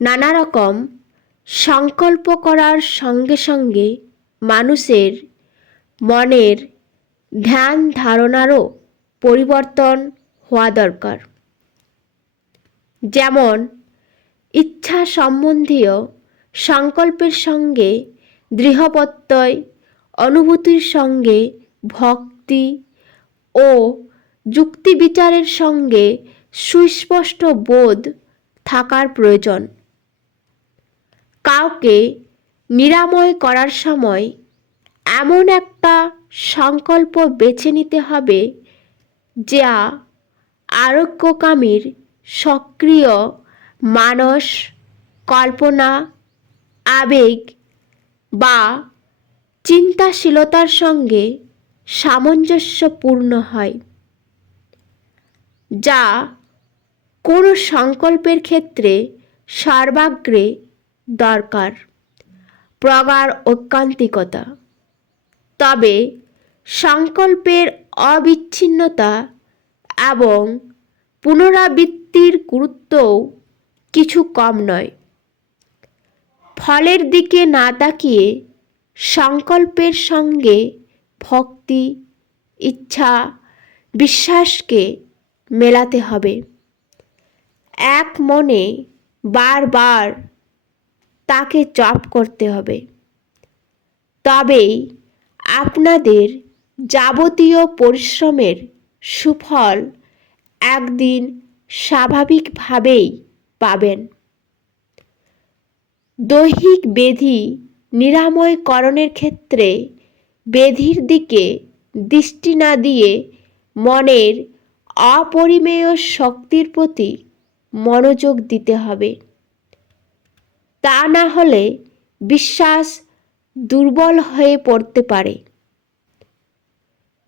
নানা রকম সংকল্প করার সঙ্গে সঙ্গে মানুষের মনের ধ্যান ধারণারও পরিবর্তন হওয়া দরকার। যেমন ইচ্ছা সম্বন্ধীয় সংকল্পের সঙ্গে দৃঢ়প্রত্যয়, অনুভূতির সঙ্গে ভক্তি ও যুক্তি বিচারের সঙ্গে সুস্পষ্ট বোধ থাকার প্রয়োজন। কাউকে নিরাময় করার সময় এমন একটা সংকল্প বেছে নিতে হবে যা আরোগ্যকামীর সক্রিয় মানস, কল্পনা, আবেগ বা চিন্তাশীলতার সঙ্গে সামঞ্জস্যপূর্ণ হয়, যা কোনো সংকল্পের ক্ষেত্রে সর্বাগ্রে দরকার। প্রগাঢ় ঐকান্তিকতা। তবে সংকল্পের অবিচ্ছিন্নতা এবং পুনরাবৃত্তির গুরুত্বও কিছু কম নয়। ফলের দিকে না তাকিয়ে সংকল্পের সঙ্গে ভক্তি, ইচ্ছা, বিশ্বাসকে মেলাতে হবে। এক মনে বারবার তাকে জপ করতে হবে। তবেই আপনাদের যাবতীয় পরিশ্রমের সুফল একদিন স্বাভাবিকভাবেই পাবেন। দৈহিক ব্যাধি নিরাময়করণের ক্ষেত্রে ব্যাধির দিকে দৃষ্টি না দিয়ে মনের অপরিমেয় শক্তির প্রতি মনোযোগ দিতে হবে। তা না হলে বিশ্বাস দুর্বল হয়ে পড়তে পারে।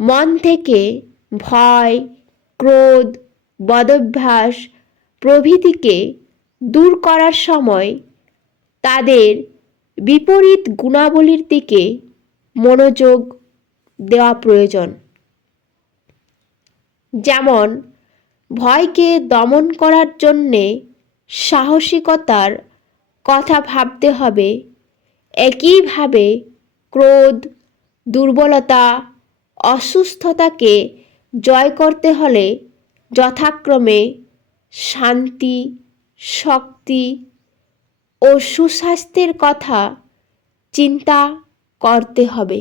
মন থেকে ভয়, ক্রোধ, বদভ্যাস প্রভৃতিকে দূর করার সময় তাদের বিপরীত গুণাবলীর দিকে মনোযোগ দেওয়া প্রয়োজন। যেমন ভয়কে দমন করার জন্যে সাহসিকতার কথা ভাবতে হবে, একইভাবে ক্রোধ, দুর্বলতা, অসুস্থতাকে জয় করতে হলে যথাক্রমে শান্তি, শক্তি ও সুস্বাস্থ্যের কথা চিন্তা করতে হবে।